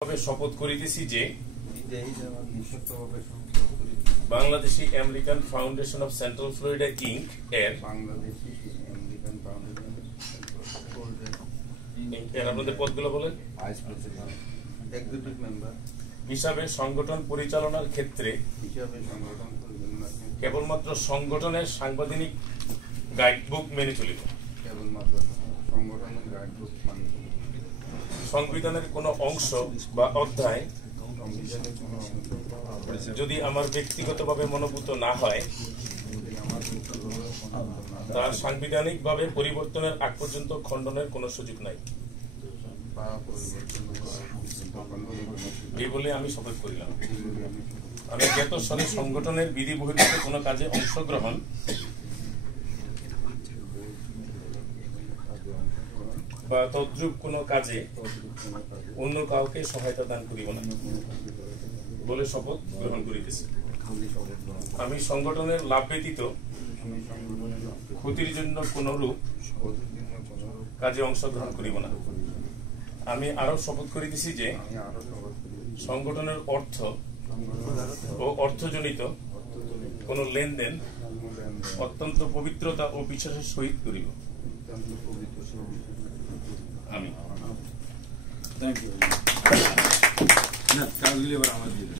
শপথ করিতেছি যে Bangladeshi American Foundation of Central Florida Inc এর আপনাদের পদগুলো বলেন হিসাবে সংগঠন পরিচালনার ক্ষেত্রে কেবলমাত্র সংগঠনের সাংবিধানিক গাইডবুক মেনে চলিব। সংবিধানের কোনো অংশ বা অধ্যায় যদি আমার ব্যক্তিগতভাবে মনোভূত না হয় তার সাংবিধানিকভাবে পরিবর্তনের আগ পর্যন্ত খণ্ডনের কোনো সুযোগ নাই। এই বলে আমি শপথ করিলাম। আমি জ্ঞাত সালে সংগঠনের বিধি বহির্ভূত কোনো কাজে অংশগ্রহণ বা তদ্রূপ কোনো কাজে অন্য কাউকে সহায়তা দান করিব না বলে শপথ গ্রহণ করিতেছি। আমি সংগঠনের লাভ ব্যতীত ক্ষতির জন্য কোনরূপ কাজে অংশগ্রহণ করিব না। আমি আরো শপথ করিতেছি যে সংগঠনের অর্থ ও অর্থজনিত কোন লেনদেন অত্যন্ত পবিত্রতা ও বিশ্বাসের সহিত করিব। আমি